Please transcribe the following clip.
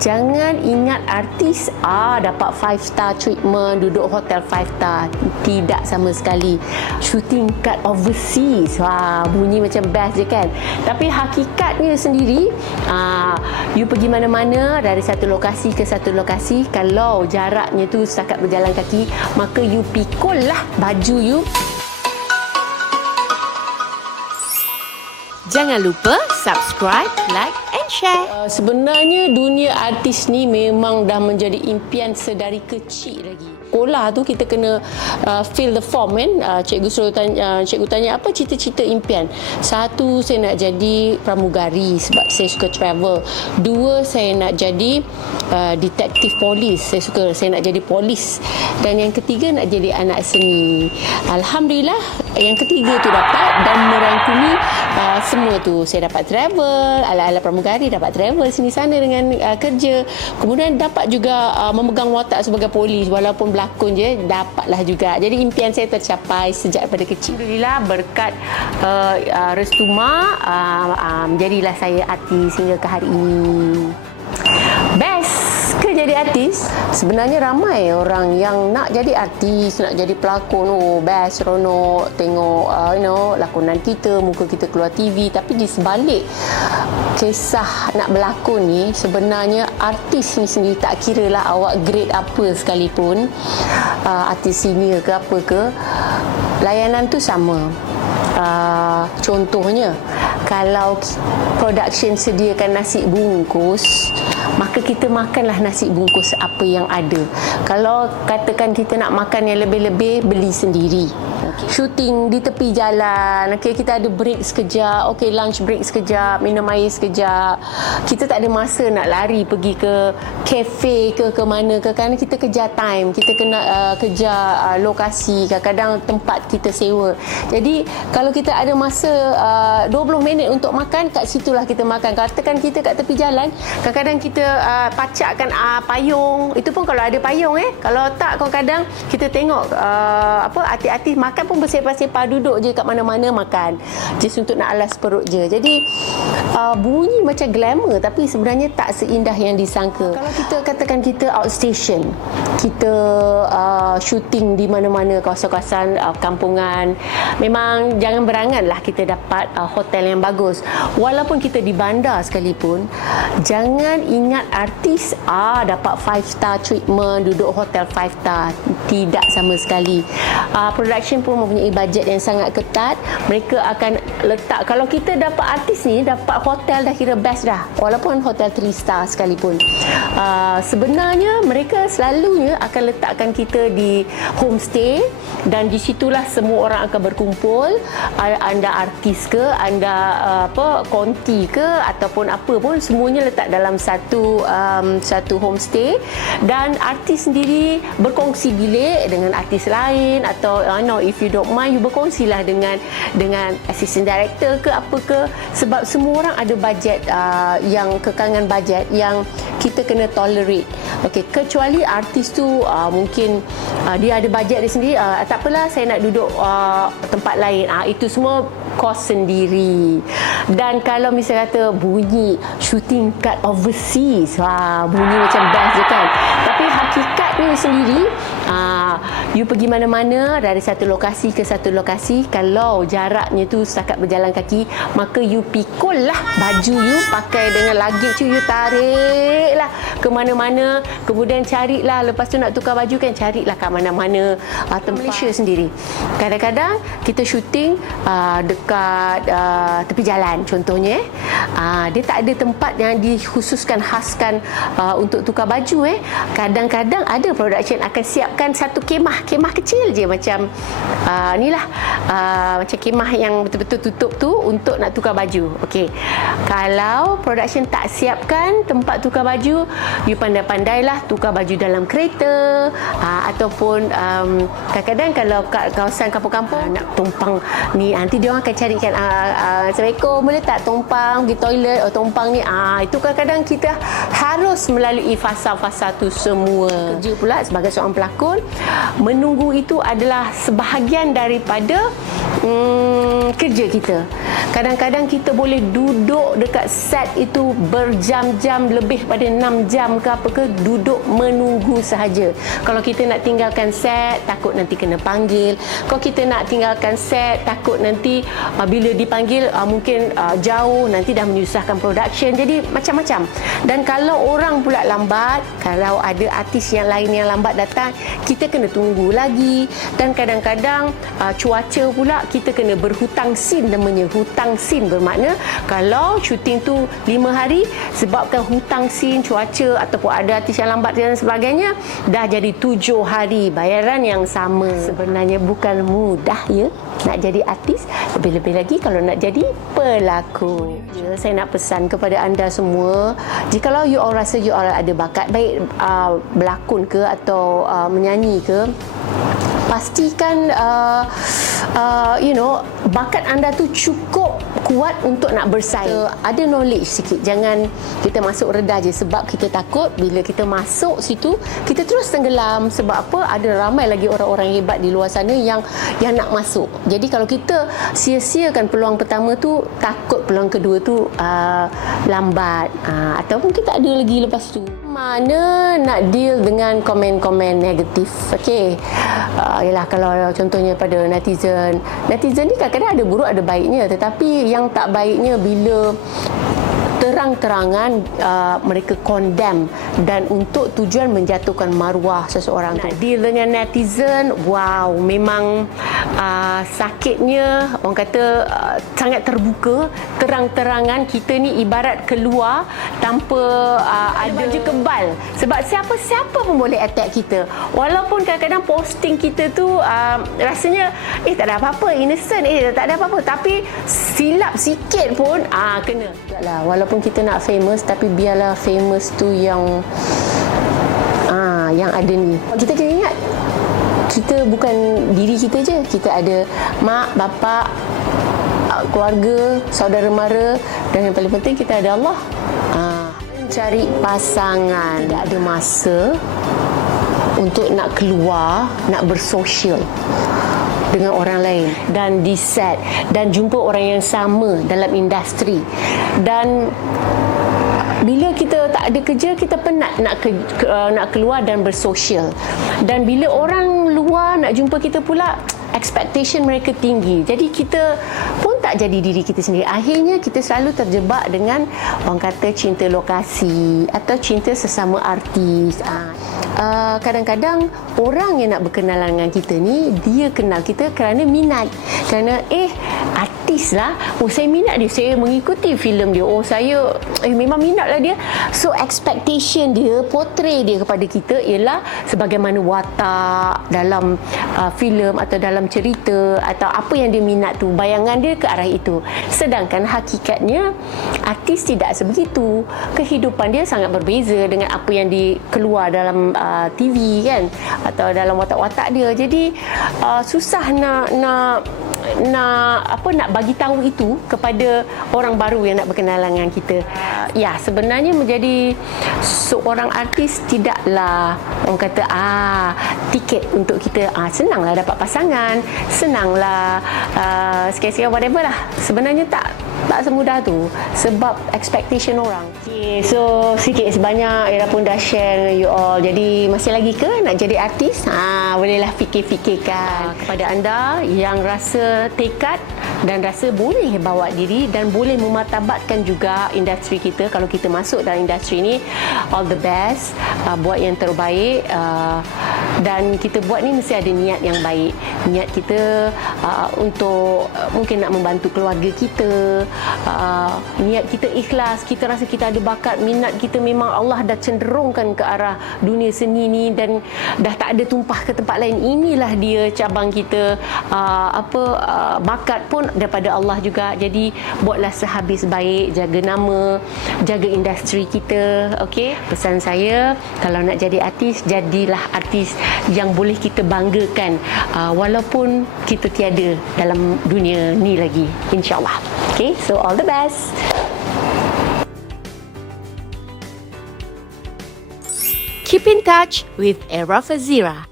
Jangan ingat artis dapat 5-star treatment, duduk hotel 5-star. Tidak sama sekali. Shooting kat overseas. Bunyi macam best je kan. Tapi hakikatnya sendiri, you pergi mana-mana dari satu lokasi ke satu lokasi, kalau jaraknya tu setakat berjalan kaki, maka you pikul lah baju you. Jangan lupa subscribe, like and share. Sebenarnya dunia artis ni memang dah menjadi impian sedari kecil lagi. Sekolah tu kita kena fill the form kan. Cikgu tanya apa cita-cita impian. Satu, saya nak jadi pramugari sebab saya suka travel. Dua, saya nak jadi detektif polis. Saya nak jadi polis. Dan yang ketiga, nak jadi anak seni. Alhamdulillah yang ketiga tu dapat dan merangkumi semua tu. Saya dapat travel, ala-ala pramugari, dapat travel sini sana dengan kerja. Kemudian dapat juga memegang watak sebagai polis, walaupun berlakon je, dapatlah juga. Jadi impian saya tercapai sejak daripada kecil. Alhamdulillah berkat restu mak, jadilah saya artis hingga ke hari ini. Best ke jadi artis? Sebenarnya ramai orang yang nak jadi artis, nak jadi pelakon. Best, seronok tengok lakonan kita, muka kita keluar TV. Tapi di sebalik kisah nak berlakon ni, sebenarnya artis ni sendiri, tak kira lah awak grade apa sekalipun, artis senior ke apa ke, layanan tu sama. Contohnya, kalau production sediakan nasi bungkus, maka kita makanlah nasi bungkus apa yang ada. Kalau katakan kita nak makan yang lebih-lebih, beli sendiri. Shooting di tepi jalan, kita ada break sekejap, lunch break sekejap, minum air sekejap. Kita tak ada masa nak lari pergi ke kafe ke mana ke, kerana kita kejar time, kita kena kejar lokasi, kadang-kadang tempat kita sewa. Jadi kalau kita ada masa 20 minit untuk makan, kat situlah kita makan. Katakan kita kat tepi jalan, kadang-kadang kita pacakkan payung. Itu pun kalau ada payung. Kalau tak, kadang-kadang kita tengok artis-artis makan pun bersepah-sepah, duduk je kat mana-mana makan, just untuk nak alas perut je. Jadi bunyi macam glamour, tapi sebenarnya tak seindah yang disangka. Kalau kita katakan kita outstation, kita shooting di mana-mana, kawasan-kawasan kampungan, memang jangan beranganlah kita dapat hotel yang bagus. Walaupun kita di bandar sekalipun, jangan ingat artis dapat 5-star treatment, duduk hotel 5-star. Tidak sama sekali. Production pun mempunyai bajet yang sangat ketat. Mereka akan letak, kalau kita dapat artis ni, dapat hotel dah kira best dah, walaupun hotel 3-star sekalipun. Sebenarnya mereka selalunya akan letakkan kita di homestay, dan di situlah semua orang akan berkumpul. Anda artis ke, anda konti ke, ataupun apa pun, semuanya letak dalam satu homestay, dan artis sendiri berkongsi bilik dengan artis lain, atau if you don't mind, you berkongsilah dengan assistant director ke apa ke, sebab semua orang ada bajet, yang kekangan bajet yang kita kena tolerate. Kecuali artis tu mungkin dia ada bajet dia sendiri, tak apalah, saya nak duduk tempat lain, itu semua kos sendiri. Dan kalau misalnya kata bunyi shooting kat overseas, bunyi macam best je kan. Tapi hakikatnya sendiri, you pergi mana-mana dari satu lokasi ke satu lokasi, kalau jaraknya tu setakat berjalan kaki, maka you pikul lah baju you, pakai dengan luggage you tarik lah ke mana-mana. Kemudian carilah, lepas tu nak tukar baju kan, carilah kat mana-mana. Malaysia sendiri, kadang-kadang kita shooting dekat tepi jalan contohnya, dia tak ada tempat yang dikhususkan khaskan untuk tukar baju. Kadang-kadang ada production akan siapkan satu kemah kecil je, macam macam kemah yang betul-betul tutup tu untuk nak tukar baju. Kalau production tak siapkan tempat tukar baju, you pandai-pandailah tukar baju dalam kereta, ataupun kadang-kadang kalau kat kawasan kampung-kampung nak tumpang ni, nanti dia orang akan carikan, Assalamualaikum, boleh tak tumpang pergi toilet, tumpang ni, itu kadang-kadang kita harus melalui fasa-fasa tu semua. Kerja pula sebagai seorang pelakon, menunggu itu adalah sebahagian daripada kerja kita. Kadang-kadang kita boleh duduk dekat set itu berjam-jam, lebih pada 6 jam ke apa ke, duduk menunggu sahaja. Kalau kita nak tinggalkan set, takut nanti kena panggil. Kalau kita nak tinggalkan set, takut nanti bila dipanggil mungkin jauh, nanti dah menyusahkan production. Jadi macam-macam. Dan kalau orang pula lambat, kalau ada artis yang lain yang lambat datang, kita kena tunggu lagi. Dan kadang-kadang cuaca pula, kita kena berhutang sin namanya. Hutang sin bermakna kalau syuting tu 5 hari, sebabkan hutang sin cuaca ataupun ada artis yang lambat dan sebagainya, dah jadi 7 hari bayaran yang sama. Sebenarnya bukan mudah ya nak jadi artis, lebih-lebih lagi kalau nak jadi pelakon. Saya nak pesan kepada anda semua, jikalau you all rasa you all ada bakat, baik berlakon ke atau menyanyi ke, pastikan bakat anda tu cukup kuat untuk nak bersaing. Ada knowledge sikit, jangan kita masuk redah je, sebab kita takut bila kita masuk situ kita terus tenggelam. Sebab apa? Ada ramai lagi orang-orang hebat di luar sana yang nak masuk. Jadi kalau kita sia-siakan peluang pertama tu, takut peluang kedua tu lambat, ataupun kita ada lagi lepas tu. Mana nak deal dengan komen-komen negatif? Okey. Yalah, kalau contohnya pada netizen ni kadang-kadang ada buruk ada baiknya, tetapi yang tak baiknya bila terang-terangan mereka condemn dan untuk tujuan menjatuhkan maruah seseorang. Nak deal dengan netizen, wow, memang sakitnya. Orang kata sangat terbuka, terang-terangan. Kita ni ibarat keluar tanpa ada baju kebal, sebab siapa-siapa pun boleh attack kita. Walaupun kadang-kadang posting kita tu rasanya tak ada apa-apa, innocent, tak ada apa-apa, tapi silap sikit pun kena. Walaupun kita nak famous, tapi biarlah famous tu yang ada ni. Kita kena ingat, kita bukan diri kita je. Kita ada mak, bapa, keluarga, saudara mara, dan yang paling penting kita ada Allah. Cari pasangan, tak ada masa untuk nak keluar, nak bersosial dengan orang lain dan di set dan jumpa orang yang sama dalam industri. Dan bila kita tak ada kerja, kita penat nak keluar dan bersosial. Dan bila orang luar nak jumpa kita pula, expectation mereka tinggi. Jadi kita pun tak jadi diri kita sendiri. Akhirnya kita selalu terjebak dengan orang kata cinta lokasi atau cinta sesama artis. Kadang-kadang orang yang nak berkenalan dengan kita ni, dia kenal kita kerana minat. Kerana artis lah, saya minat dia, saya mengikuti filem dia, saya memang minat lah dia. So expectation dia, portray dia kepada kita ialah sebagaimana watak dalam filem atau dalam cerita atau apa yang dia minat tu, bayangan dia ke arah itu. Sedangkan hakikatnya artis tidak sebegitu. Kehidupan dia sangat berbeza dengan apa yang dikeluar dalam TV kan, atau dalam watak-watak dia. Jadi susah nak bagi tahu itu kepada orang baru yang nak berkenalan dengan kita. Sebenarnya menjadi seorang artis tidaklah orang kata tiket untuk kita senanglah dapat pasangan, senanglah sikit-sikit whatever lah. Sebenarnya tak semudah tu, sebab expectation orang. Okay, so sikit sebanyak Era pun dah share dengan you all. Jadi masih lagi ke nak jadi artis? Bolehlah fikir-fikirkan. Kepada anda yang rasa tekad dan rasa boleh bawa diri dan boleh memartabatkan juga industri kita, kalau kita masuk dalam industri ni, all the best. Buat yang terbaik, dan kita buat ni mesti ada niat yang baik. Niat kita untuk mungkin nak membantu keluarga kita, niat kita ikhlas, kita rasa kita ada bakat, minat kita memang Allah dah cenderungkan ke arah dunia seni ni dan dah tak ada tumpah ke tempat lain. Inilah dia cabang kita, bakat pun daripada Allah juga. Jadi buatlah sehabis baik, jaga nama, jaga industri kita. Okey, pesan saya, kalau nak jadi artis, jadilah artis yang boleh kita banggakan, walaupun kita tiada dalam dunia ni lagi, insyaAllah. Okay, so all the best. Keep in touch with Era Fazira.